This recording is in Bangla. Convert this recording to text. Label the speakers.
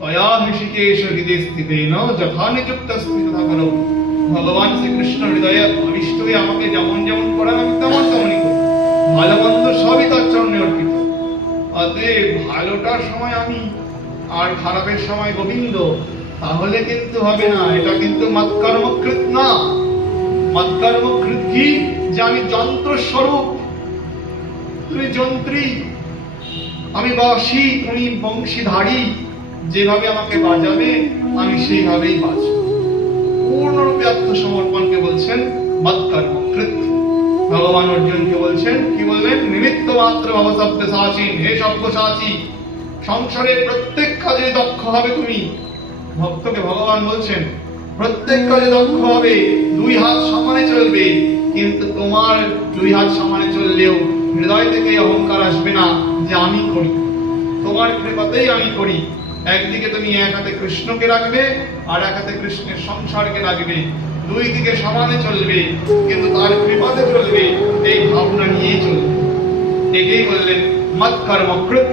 Speaker 1: তয়া ঋষিকেশ হৃদয় স্থিতেন যথা নিযুক্ত স্থিত ভগবান শ্রীকৃষ্ণ হৃদয়ে অভিষ্ট হয়ে আমাকে যেমন যেমন করেন আমি তেমন তেমনই করি ভালো মন্দ সবই তার চরণে অর্পিত অতএব ভালোটার সময় আমি আর খারাপের সময় গোবিন্দ তাহলে কিন্তু হবে না এটা কিন্তু মৎকর্মকৃত না মৎকর্মকৃত কি যে আমি যন্ত্র স্বরূপ তুমি যন্ত্রী আমি বাসি তুমি বংশীধারী যেভাবে আমাকে বাজাবে, আমি সেইভাবেই বাজব পূর্ণরূপে আত্মসমর্পণকে বলছেন মৎকর্মকৃত। ভগবান অর্জুনকে বলছেন, কি বললেন? নিমিত্ত মাত্র ভবশব্দ সাচীন হে শব্দ সাচী, সংসারের প্রত্যেক কাজে দক্ষ হবে তুমি। ভক্তকে ভগবান বলছেন, প্রত্যেক কাজে দক্ষ হবে, দুই হাত সমানে চলবে, কিন্তু তোমার দুই হাত সমানে চললেও হৃদয় থেকে অহংকার আসবে না যে আমি করি। তোমার কৃপাতেই আমি করি। একদিকে তুমি এক হাতে কৃষ্ণকে রাখবে, আর এক হাতে কৃষ্ণের সংসারকে রাখবে। দুই দিকে সমানে চলবে, কিন্তু তার কৃপাতে চলবে, এই ভাবনা নিয়েই চলবে। এটাই বললেন মত কর্মকৃত